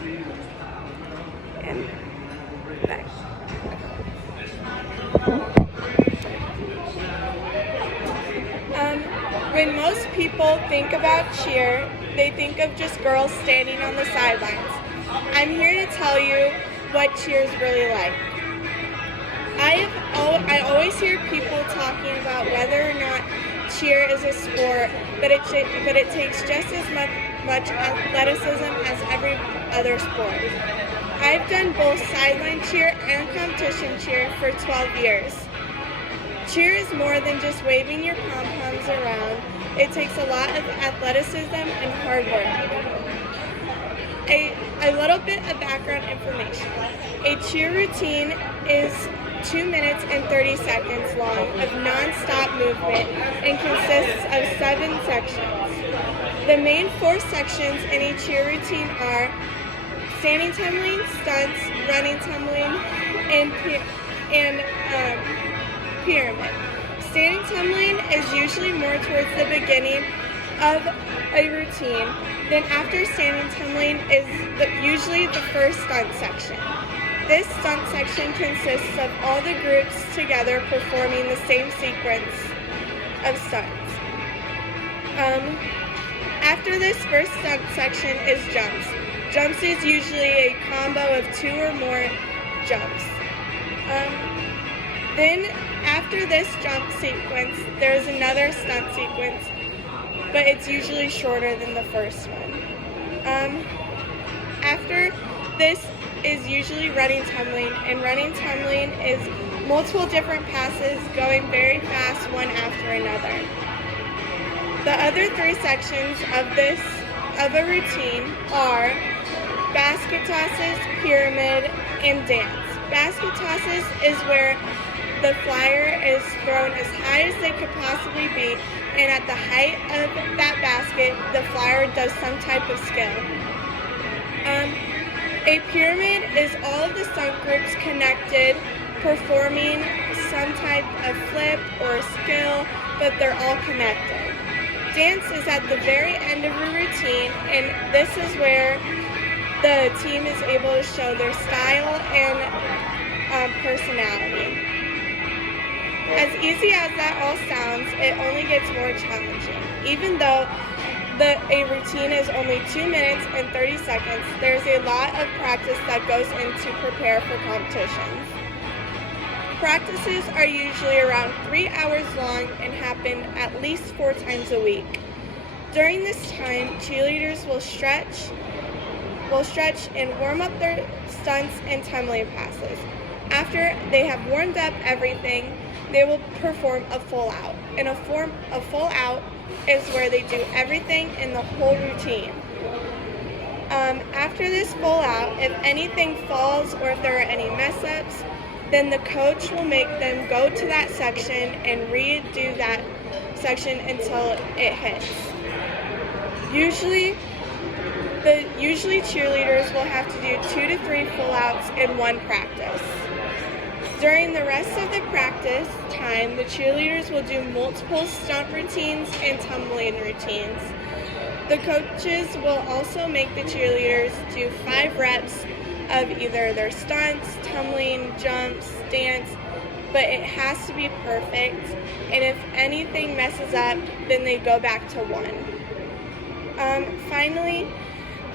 And back. When most people think about cheer, they think of just girls standing on the sidelines. I'm here to tell you what cheer is really like. I always hear people talking about whether or not cheer is a sport, but it takes just as much athleticism as every other sport. I've done both sideline cheer and competition cheer for 12 years. Cheer is more than just waving your pom-poms around. It takes a lot of athleticism and hard work. A little bit of background information. A cheer routine is 2 minutes and 30 seconds long of non-stop movement and consists of 7 sections. The main 4 sections in a cheer routine are standing tumbling, stunts, running tumbling, and pyramid. Standing tumbling is usually more towards the beginning of a routine. Then after standing tumbling is usually the first stunt section. This stunt section consists of all the groups together performing the same sequence of stunts. After this first stunt section is jumps. Jumps is usually a combo of 2 or more jumps. Then after this jump sequence, there's another stunt sequence, but it's usually shorter than the first one. After this is usually running tumbling, and running tumbling is multiple different passes going very fast one after another. The other 3 sections of a routine are basket tosses, pyramid, and dance. Basket tosses is where the flyer is thrown as high as they could possibly be, and at the height of that basket, the flyer does some type of skill. A pyramid is all of the stunt groups connected, performing some type of flip or skill, but they're all connected. Dance is at the very end of a routine, and this is where the team is able to show their style and personality. As easy as that all sounds, it only gets more challenging. Even though a routine is only 2 minutes and 30 seconds, there's a lot of practice that goes in to prepare for competitions. Practices are usually around 3 hours long and happen at least 4 times a week. During this time, cheerleaders will stretch and warm up their stunts and tumbling passes. After they have warmed up everything, they will perform a full out. And a full out is where they do everything in the whole routine. After this full out, if anything falls or if there are any mess ups, then the coach will make them go to that section and redo that section until it hits. Usually cheerleaders will have to do 2 to 3 full outs in one practice. During the rest of the practice time, the cheerleaders will do multiple stunt routines and tumbling routines. The coaches will also make the cheerleaders do 5 reps of either their stunts, tumbling, jumps, dance, but it has to be perfect, and if anything messes up, then they go back to 1. Finally,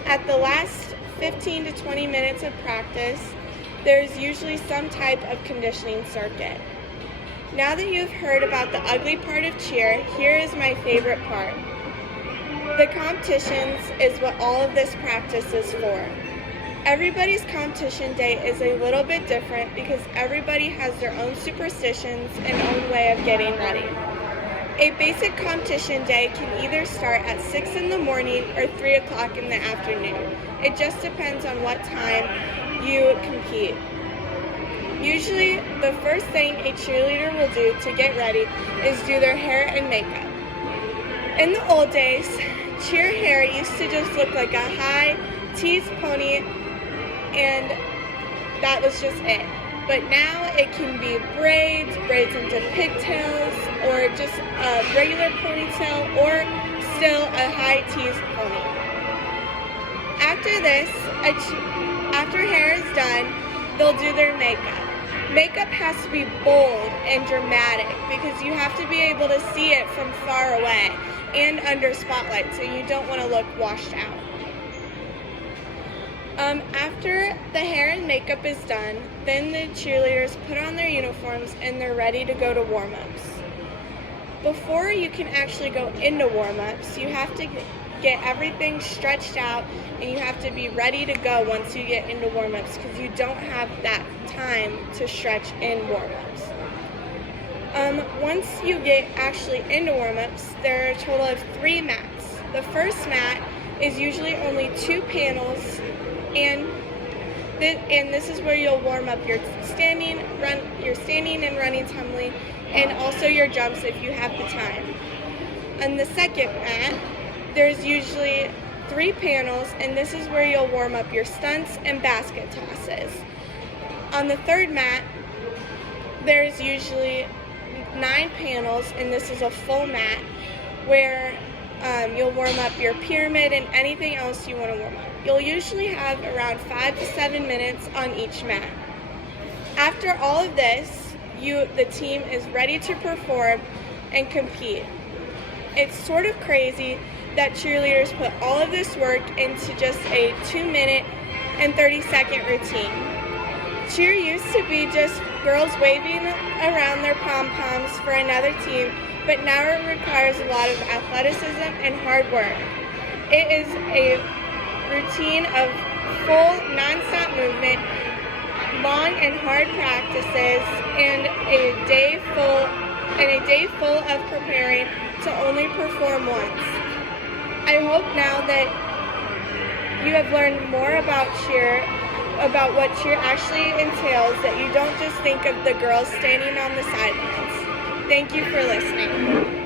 at the last 15 to 20 minutes of practice, there's usually some type of conditioning circuit. Now that you've heard about the ugly part of cheer, here is my favorite part. The competitions is what all of this practice is for. Everybody's competition day is a little bit different because everybody has their own superstitions and own way of getting ready. A basic competition day can either start at 6 in the morning or 3 o'clock in the afternoon. It just depends on what time you compete. Usually, the first thing a cheerleader will do to get ready is do their hair and makeup. In the old days, cheer hair used to just look like a high teased pony, and that was just it. But now it can be braids into pigtails, or just a regular ponytail, or still a high teased pony. After this, after hair is done, they'll do their makeup. Makeup has to be bold and dramatic because you have to be able to see it from far away and under spotlight, so you don't want to look washed out. After the hair and makeup is done, then the cheerleaders put on their uniforms and they're ready to go to warm-ups. Before you can actually go into warm-ups, you have to get everything stretched out and you have to be ready to go once you get into warm-ups because you don't have that time to stretch in warm-ups. Once you get actually into warm-ups, there are a total of 3 mats. The first mat is usually only 2 panels, and this is where you'll warm up your standing and running tumbling, and also your jumps if you have the time. On the second mat, there's usually 3 panels, and this is where you'll warm up your stunts and basket tosses. On the third mat, there's usually 9 panels, and this is a full mat where you'll warm up your pyramid and anything else you want to warm up. You'll usually have around 5 to 7 minutes on each mat. After all of this, the team is ready to perform and compete. It's sort of crazy that cheerleaders put all of this work into just a 2-minute and 30-second routine. Cheer used to be just girls waving around their pom-poms for another team, but now it requires a lot of athleticism and hard work. It is a routine of full, non-stop movement, long and hard practices, and a day full of preparing to only perform once. I hope now that you have learned more about cheer, about what cheer actually entails, that you don't just think of the girls standing on the sidelines. Thank you for listening.